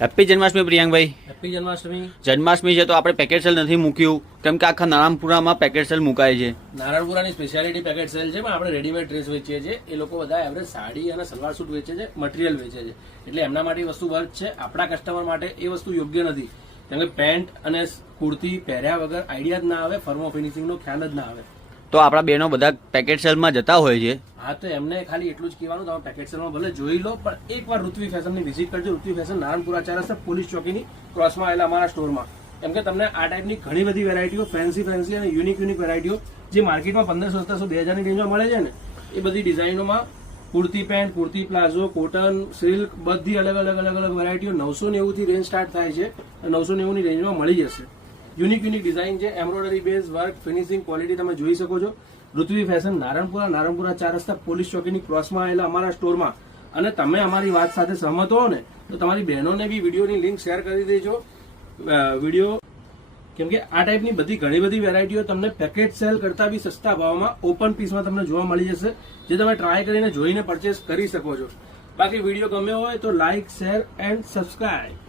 Happy Janmashtami પ્રિયાંકભાઈ. Happy Janmashtami. Janmashtami છે તો આપણે પેકેટ સેલ નથી મૂક્યું કેમ કે આખા નારાયણપુરામાં પેકેટ સેલ મુકાય છે. નારાયણપુરાની સ્પેશિયાલિટી પેકેટ સેલ છે, પણ આપણે રેડીમેડ ડ્રેસ વેચીએ છીએ. એ લોકો બધા એવરેજ સાડી અને સલવાર સૂટ વેચે છે, મટીરિયલ વેચે છે, એટલે એમના માટે વસ્તુ વર્ક છે. આપણા કસ્ટમર માટે એ વસ્તુ યોગ્ય નથી, કેમ કે પેન્ટ અને કુર્તી પહેર્યા વગર આઈડિયા જ ના આવે, ફર્મો ફિનિશિંગનો ખ્યાલ જ ના આવે. તો આપણા બહેનો બધા પેકેટ સેલમાં જતા હોય છે. હા, તો એમને ખાલી એટલું જ કહેવાનું, તમે પેકેટ સેલમાં ભલે જોઈ લો, પણ એકવાર ઋત્વી ફેશનની વિઝિટ કરજો. ઋત્વી ફેશન નારાયણપુરા 4 રસ્તા પોલીસ ચોકીની ક્રોસમાં આવેલા અમારા સ્ટોરમાં. કેમ કે તમને આ ટાઈપની ઘણી બધી વેરાયટીઓ, ફેન્સી અને યુનિક વેરાયટીઓ જે માર્કેટમાં 1500 2000ની રેન્જમાં મળે છે ને, એ બધી ડિઝાઇનોમાં kurti pant, kurti palazzo, cotton, silk, બધી અલગ અલગ વેરાયટીઓ 990 થી રેન્જ સ્ટાર્ટ થાય છે. 990 ની રેન્જમાં મળી જશે. યુનિક ડિઝાઇન છે, embroidery base work, finishing quality તમે જોઈ શકો છો. ઋત્વી ફેશન નારાયણપુરા 4 રસ્તા પોલીસ ચોકીની ક્રોસમાં આવેલા અમારા સ્ટોરમાં. અને તમે અમારી વાત સાથે સહમત હો ને, તો તમારી બહેનોને બી વિડીયોની લિંક શેર કરી દેજો. વિડીયો કેમ કે આ ટાઈપની ઘણી બધી વેરાયટીઓ તમને પેકેટ સેલ કરતા બી સસ્તા ભાવમાં ઓપન પીસમાં તમને જોવા મળી જશે, જે તમે ટ્રાય કરીને જોઈને પરચેસ કરી શકો છો. બાકી વિડીયો ગમ્યો હોય તો લાઇક, શેર એન્ડ સબસ્ક્રાઇબ.